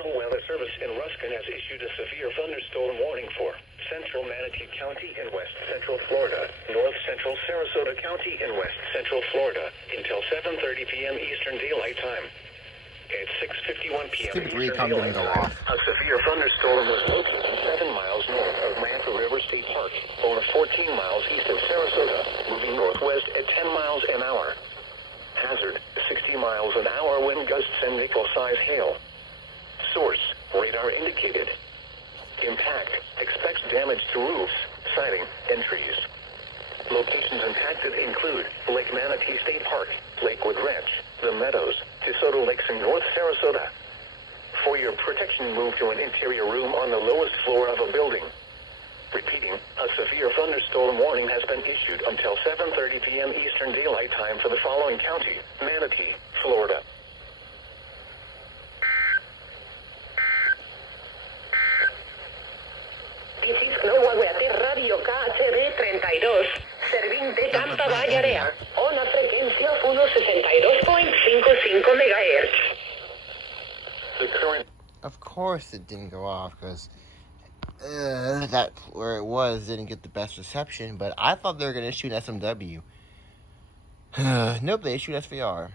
National Weather Service in Ruskin has issued a severe thunderstorm warning for central Manatee County in west central Florida, north central Sarasota County in west central Florida until 7:30 p.m. Eastern Daylight Time. At 6:51 p.m. Stupid Eastern recon didn't Daylight go Time, off. a severe thunderstorm was located 7 miles north of Manta River State Park, over 14 miles east of Sarasota, moving northwest at 10 miles an hour. Hazard, 60 miles an hour wind gusts and nickel-size hail. Source, radar indicated. Impact, expects damage to roofs, siding, and trees. Locations impacted include Lake Manatee State Park, Lakewood Ranch, The Meadows, DeSoto Lakes in North Sarasota. For your protection, move to an interior room on the lowest floor of a building. Repeating, a severe thunderstorm warning has been issued until 7:30 p.m. Eastern Daylight Time for the following county: Manatee, Florida. This is Global Weather Radio KHB32, serving de Tampa Bay area, on a frecuencia 162.55 MHz. The current... Of course it didn't go off, because that where it was didn't get the best reception, but I thought they were going to issue an SMW. Nope, they issued SVR.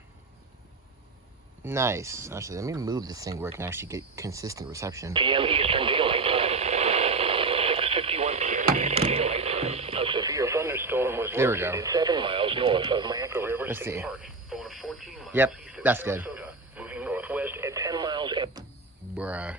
Nice. Actually, let me move this thing where it can actually get consistent reception. p.m. Eastern Daylight Time. 6:51 p.m. Eastern Daylight Time. A severe thunderstorm was There we go. located 7 miles north of Manta River Let's State see. Park, over 14 miles Yep, east of that's good. Sarasota, moving northwest at 10 miles... Bruh.